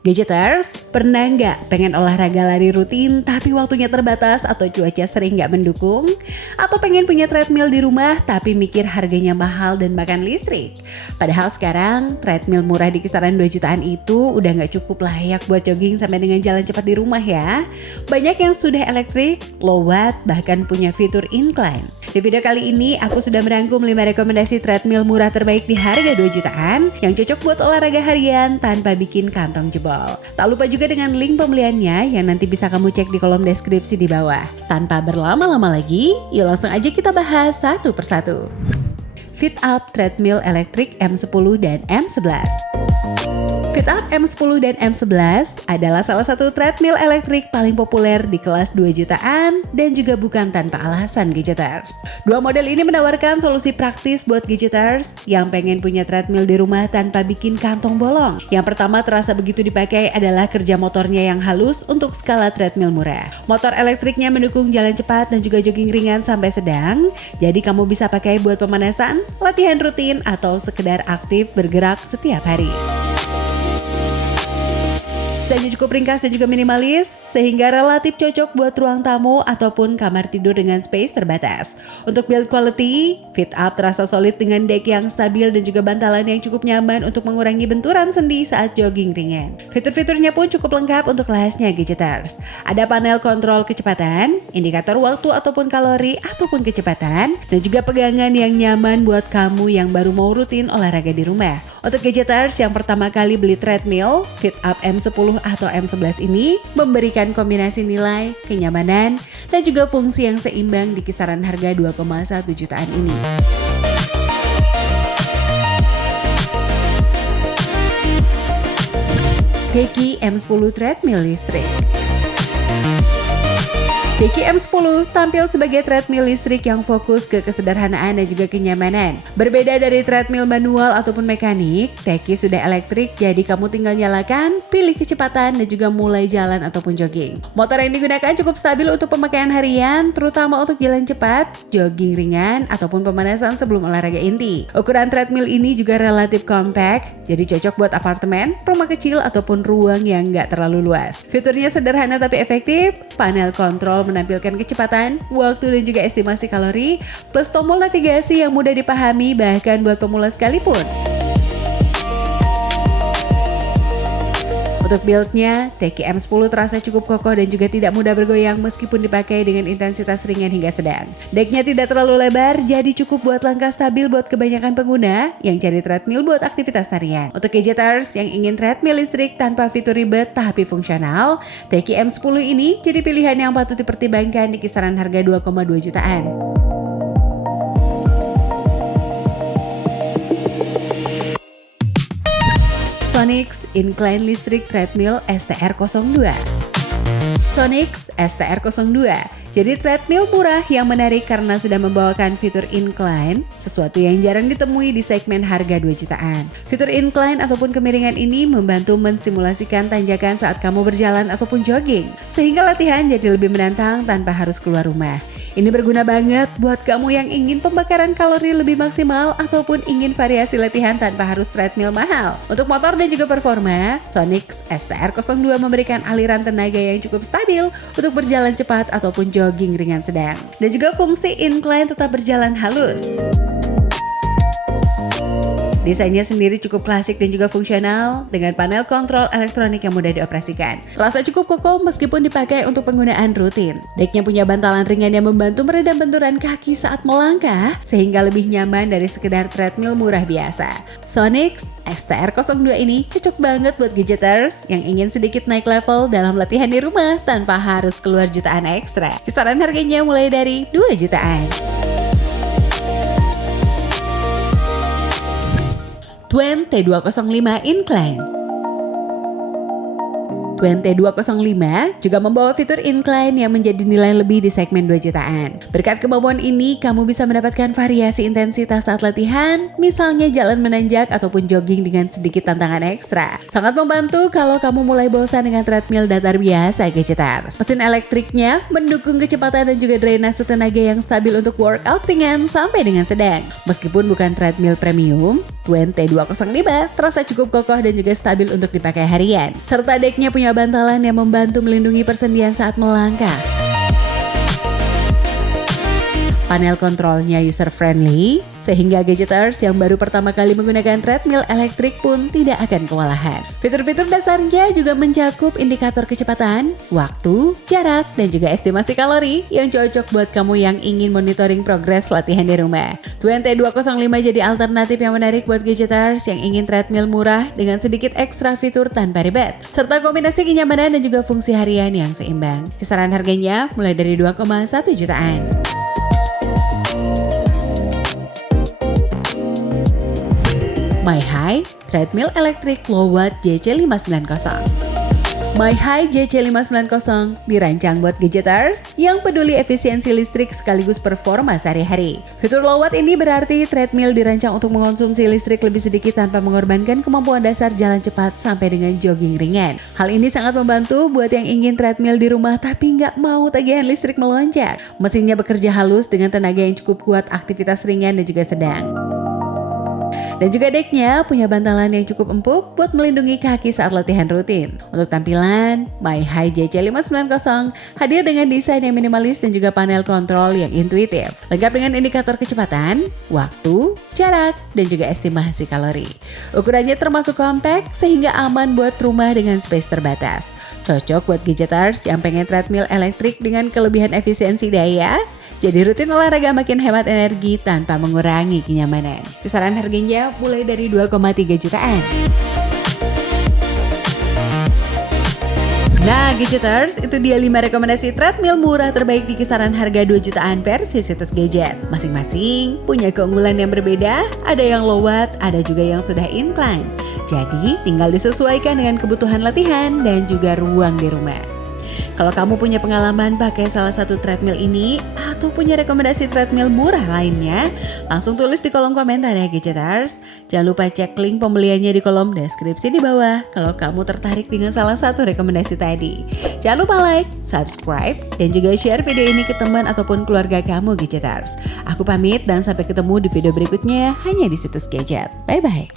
Gadgeters, pernah nggak pengen olahraga lari rutin tapi waktunya terbatas atau cuaca sering nggak mendukung? Atau pengen punya treadmill di rumah tapi mikir harganya mahal dan makan listrik? Padahal sekarang treadmill murah di kisaran 2 jutaan itu udah nggak cukup layak buat jogging sampai dengan jalan cepat di rumah ya. Banyak yang sudah elektrik, low watt, bahkan punya fitur incline. Di video kali ini aku sudah merangkum 5 rekomendasi treadmill murah terbaik di harga 2 jutaan yang cocok buat olahraga harian tanpa bikin kantong jebol. Tak lupa juga dengan link pembeliannya yang nanti bisa kamu cek di kolom deskripsi di bawah. Tanpa berlama-lama lagi, yuk langsung aja kita bahas satu persatu. FitUp Treadmill Elektrik M10 dan M11. FitUp M10 dan M11 adalah salah satu treadmill elektrik paling populer di kelas 2 jutaan dan juga bukan tanpa alasan gadgeters. Dua model ini menawarkan solusi praktis buat gadgeters yang pengen punya treadmill di rumah tanpa bikin kantong bolong. Yang pertama terasa begitu dipakai adalah kerja motornya yang halus untuk skala treadmill murah. Motor elektriknya mendukung jalan cepat dan juga jogging ringan sampai sedang, jadi kamu bisa pakai buat pemanasan, latihan rutin, atau sekedar aktif bergerak setiap hari. Desainnya cukup ringkas dan juga minimalis, sehingga relatif cocok buat ruang tamu ataupun kamar tidur dengan space terbatas. Untuk build quality, FitUp terasa solid dengan deck yang stabil dan juga bantalan yang cukup nyaman untuk mengurangi benturan sendi saat jogging ringan. Fitur-fiturnya pun cukup lengkap untuk kelasnya gadgeters. Ada panel kontrol kecepatan, indikator waktu ataupun kalori ataupun kecepatan, dan juga pegangan yang nyaman buat kamu yang baru mau rutin olahraga di rumah. Untuk gadgeters yang pertama kali beli treadmill, FitUp M10 atau M11 ini memberikan kombinasi nilai, kenyamanan, dan juga fungsi yang seimbang di kisaran harga 2,1 jutaan ini. Teki M10 Treadmill Listrik. Teki M10 tampil sebagai treadmill listrik yang fokus ke kesederhanaan dan juga kenyamanan. Berbeda dari treadmill manual ataupun mekanik, Teki sudah elektrik, jadi kamu tinggal nyalakan, pilih kecepatan, dan juga mulai jalan ataupun jogging. Motor yang digunakan cukup stabil untuk pemakaian harian, terutama untuk jalan cepat, jogging ringan, ataupun pemanasan sebelum olahraga inti. Ukuran treadmill ini juga relatif compact, jadi cocok buat apartemen, rumah kecil, ataupun ruang yang nggak terlalu luas. Fiturnya sederhana tapi efektif, panel kontrol menampilkan kecepatan, waktu, dan juga estimasi kalori, plus tombol navigasi yang mudah dipahami bahkan buat pemula sekalipun. Untuk build-nya, Teki M10 terasa cukup kokoh dan juga tidak mudah bergoyang meskipun dipakai dengan intensitas ringan hingga sedang. Decknya tidak terlalu lebar, jadi cukup buat langkah stabil buat kebanyakan pengguna yang cari treadmill buat aktivitas harian. Untuk gadgeters yang ingin treadmill listrik tanpa fitur ribet tapi fungsional, Teki M10 ini jadi pilihan yang patut dipertimbangkan di kisaran harga 2,2 jutaan. Sonix Incline Listrik Treadmill STR02. Sonix STR02 jadi treadmill murah yang menarik karena sudah membawakan fitur incline, sesuatu yang jarang ditemui di segmen harga 2 jutaan. Fitur incline ataupun kemiringan ini membantu mensimulasikan tanjakan saat kamu berjalan ataupun jogging, sehingga latihan jadi lebih menantang tanpa harus keluar rumah. Ini berguna banget buat kamu yang ingin pembakaran kalori lebih maksimal ataupun ingin variasi latihan tanpa harus treadmill mahal. Untuk motor dan juga performa, Sonix STR02 memberikan aliran tenaga yang cukup stabil untuk berjalan cepat ataupun jogging ringan sedang. Dan juga fungsi incline tetap berjalan halus. Desainnya sendiri cukup klasik dan juga fungsional dengan panel kontrol elektronik yang mudah dioperasikan. Terasa cukup kokoh meskipun dipakai untuk penggunaan rutin. Decknya punya bantalan ringan yang membantu meredam benturan kaki saat melangkah sehingga lebih nyaman dari sekedar treadmill murah biasa. Sonix STR02 ini cocok banget buat gadgeters yang ingin sedikit naik level dalam latihan di rumah tanpa harus keluar jutaan ekstra. Kisaran harganya mulai dari 2 jutaan. Twen T205 Incline. 20T205 juga membawa fitur incline yang menjadi nilai lebih di segmen 2 jutaan. Berkat kemampuan ini, kamu bisa mendapatkan variasi intensitas saat latihan, misalnya jalan menanjak ataupun jogging dengan sedikit tantangan ekstra. Sangat membantu kalau kamu mulai bosan dengan treadmill datar biasa, Gadgeters. Mesin elektriknya mendukung kecepatan dan juga drainase tenaga yang stabil untuk workout ringan sampai dengan sedang. Meskipun bukan treadmill premium, 20T205 terasa cukup kokoh dan juga stabil untuk dipakai harian. Serta decknya punya bantalan yang membantu melindungi persendian saat melangkah. Panel kontrolnya user-friendly, sehingga Gadgeters yang baru pertama kali menggunakan treadmill elektrik pun tidak akan kewalahan. Fitur-fitur dasarnya juga mencakup indikator kecepatan, waktu, jarak, dan juga estimasi kalori yang cocok buat kamu yang ingin monitoring progres latihan di rumah. 20T205 jadi alternatif yang menarik buat Gadgeters yang ingin treadmill murah dengan sedikit ekstra fitur tanpa ribet, serta kombinasi kenyamanan dan juga fungsi harian yang seimbang. Kisaran harganya mulai dari 2,1 jutaan. MyHi Treadmill Electric Low Watt JC590. MyHi JC590 dirancang buat Gadgeters yang peduli efisiensi listrik sekaligus performa sehari-hari. Fitur low watt ini berarti treadmill dirancang untuk mengonsumsi listrik lebih sedikit tanpa mengorbankan kemampuan dasar jalan cepat sampai dengan jogging ringan. Hal ini sangat membantu buat yang ingin treadmill di rumah tapi nggak mau tagihan listrik melonjak. Mesinnya bekerja halus dengan tenaga yang cukup kuat aktivitas ringan dan juga sedang. Dan juga decknya punya bantalan yang cukup empuk buat melindungi kaki saat latihan rutin. Untuk tampilan, MyHi JC590 hadir dengan desain yang minimalis dan juga panel kontrol yang intuitif. Lengkap dengan indikator kecepatan, waktu, jarak, dan juga estimasi kalori. Ukurannya termasuk compact sehingga aman buat rumah dengan space terbatas. Cocok buat Gadgeters yang pengen treadmill elektrik dengan kelebihan efisiensi daya, jadi rutin olahraga makin hemat energi tanpa mengurangi kenyamanan. Kisaran harganya mulai dari 2,3 jutaan. Nah, Gadgeters, itu dia 5 rekomendasi treadmill murah terbaik di kisaran harga 2 jutaan versi situs gadget. Masing-masing punya keunggulan yang berbeda, ada yang low watt, ada juga yang sudah incline. Jadi, tinggal disesuaikan dengan kebutuhan latihan dan juga ruang di rumah. Kalau kamu punya pengalaman pakai salah satu treadmill ini atau punya rekomendasi treadmill murah lainnya, langsung tulis di kolom komentar ya Gadgeters. Jangan lupa cek link pembeliannya di kolom deskripsi di bawah kalau kamu tertarik dengan salah satu rekomendasi tadi. Jangan lupa like, subscribe, dan juga share video ini ke teman ataupun keluarga kamu Gadgeters. Aku pamit dan sampai ketemu di video berikutnya hanya di situs Gadget. Bye-bye.